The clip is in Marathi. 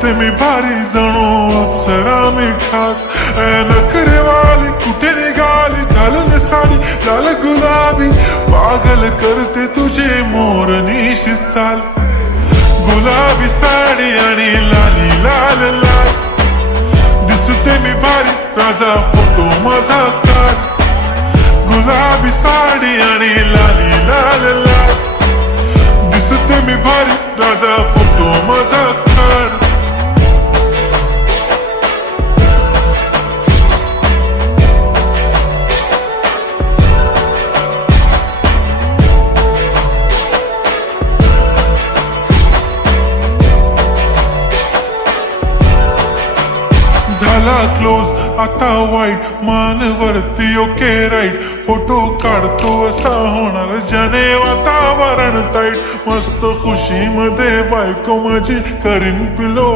दिसते मी भारी जणू अप्सरा मी खास. नखरेवाली कुठे निघाली घालून साडी लाल गुलाबी, पागल करते तुझे मोरनीशी चाल. गुलाबी साडी आणि लाली लाल लाल, दिसते मी भारी राजा फोटो माझा काढ. गुलाबी साडी आणि लाली लाल लाल, दिसते मी भारी राजा फोटो माझा काढ. झाला क्लोज आता वाईट, मान वरती ओके राईट. फोटो काढतो असा होणार ज्याने वातावरण ताईट. मस्त खुशी मध्ये बायको माझी करीन पिलो